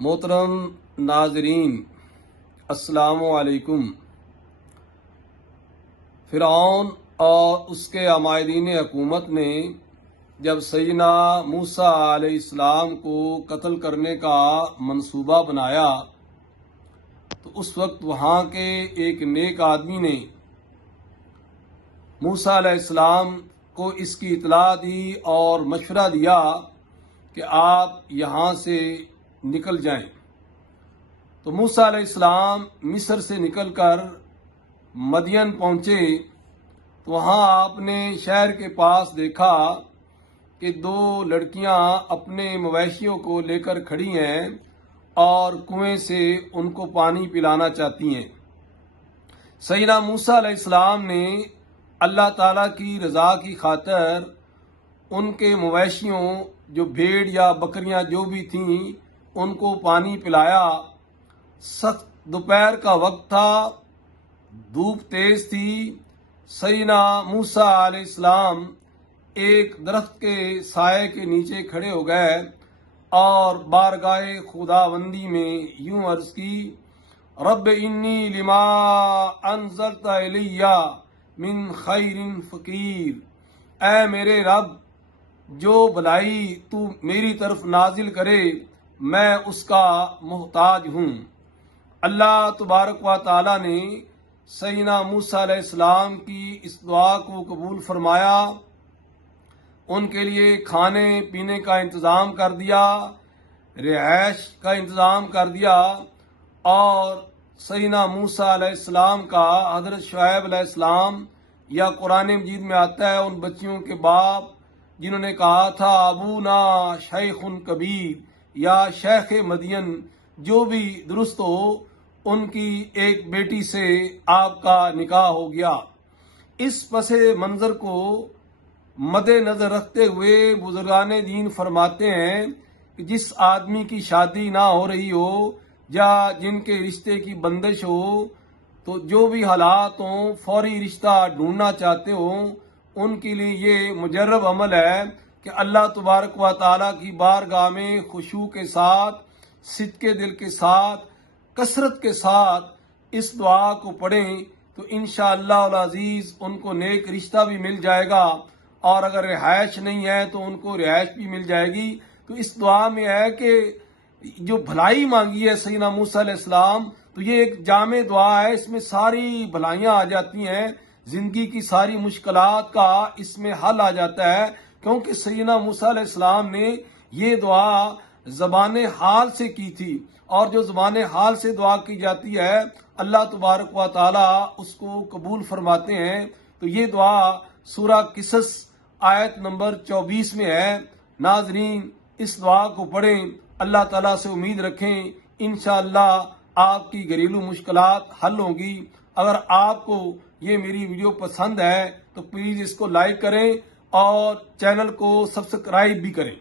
محترم ناظرین، السلام علیکم۔ فرعون اور اس کے عمائدین حکومت نے جب سیدنا موسیٰ علیہ السلام کو قتل کرنے کا منصوبہ بنایا تو اس وقت وہاں کے ایک نیک آدمی نے موسیٰ علیہ السلام کو اس کی اطلاع دی اور مشورہ دیا کہ آپ یہاں سے نکل جائیں۔ تو موسیٰ علیہ السلام مصر سے نکل کر مدین پہنچے تو وہاں آپ نے شہر کے پاس دیکھا کہ دو لڑکیاں اپنے مویشیوں کو لے کر کھڑی ہیں اور کنویں سے ان کو پانی پلانا چاہتی ہیں۔ سیدنا موسیٰ علیہ السلام نے اللہ تعالیٰ کی رضا کی خاطر ان کے مویشیوں جو بھیڑ یا بکریاں جو بھی تھیں ان کو پانی پلایا۔ سخت دوپہر کا وقت تھا، دھوپ تیز تھی۔ سیدنا موسیٰ علیہ السلام ایک درخت کے سائے کے نیچے کھڑے ہو گئے اور بارگاہ خداوندی میں یوں عرض کی، رب انی لما انزلت الی من خیر فقیر، اے میرے رب جو بھلائی تو میری طرف نازل کرے میں اس کا محتاج ہوں۔ اللہ تبارک و تعالی نے سیدنا موسیٰ علیہ السلام کی اس دعا کو قبول فرمایا، ان کے لیے کھانے پینے کا انتظام کر دیا، رہائش کا انتظام کر دیا، اور سیدنا موسیٰ علیہ السلام کا حضرت شعیب علیہ السلام یا قرآن مجید میں آتا ہے ان بچیوں کے باپ جنہوں نے کہا تھا ابونا شیخ کبیر یا شیخ مدین، جو بھی درست ہو، ان کی ایک بیٹی سے آپ کا نکاح ہو گیا۔ اس پس منظر کو مد نظر رکھتے ہوئے بزرگان دین فرماتے ہیں کہ جس آدمی کی شادی نہ ہو رہی ہو یا جن کے رشتے کی بندش ہو تو جو بھی حالات ہوں فوری رشتہ ڈھونڈنا چاہتے ہوں ان کے لیے یہ مجرب عمل ہے کہ اللہ تبارک و تعالیٰ کی بارگاہ میں خشوع کے ساتھ، صدق دل کے ساتھ، کثرت کے ساتھ اس دعا کو پڑھیں تو انشاءاللہ العزیز ان کو نیک رشتہ بھی مل جائے گا، اور اگر رہائش نہیں ہے تو ان کو رہائش بھی مل جائے گی۔ تو اس دعا میں ہے کہ جو بھلائی مانگی ہے سیدنا موسیٰ علیہ السلام، تو یہ ایک جامع دعا ہے، اس میں ساری بھلائیاں آ جاتی ہیں، زندگی کی ساری مشکلات کا اس میں حل آ جاتا ہے، کیونکہ سیدنا موسیٰ علیہ السلام نے یہ دعا زبان حال سے کی تھی، اور جو زبان حال سے دعا کی جاتی ہے اللہ تبارک و تعالی اس کو قبول فرماتے ہیں۔ تو یہ دعا سورہ قصص آیت نمبر 24 میں ہے۔ ناظرین، اس دعا کو پڑھیں، اللہ تعالیٰ سے امید رکھیں، انشاءاللہ آپ کی گھریلو مشکلات حل ہوں گی۔ اگر آپ کو یہ میری ویڈیو پسند ہے تو پلیز اس کو لائک کریں اور چینل کو سبسکرائب بھی کریں۔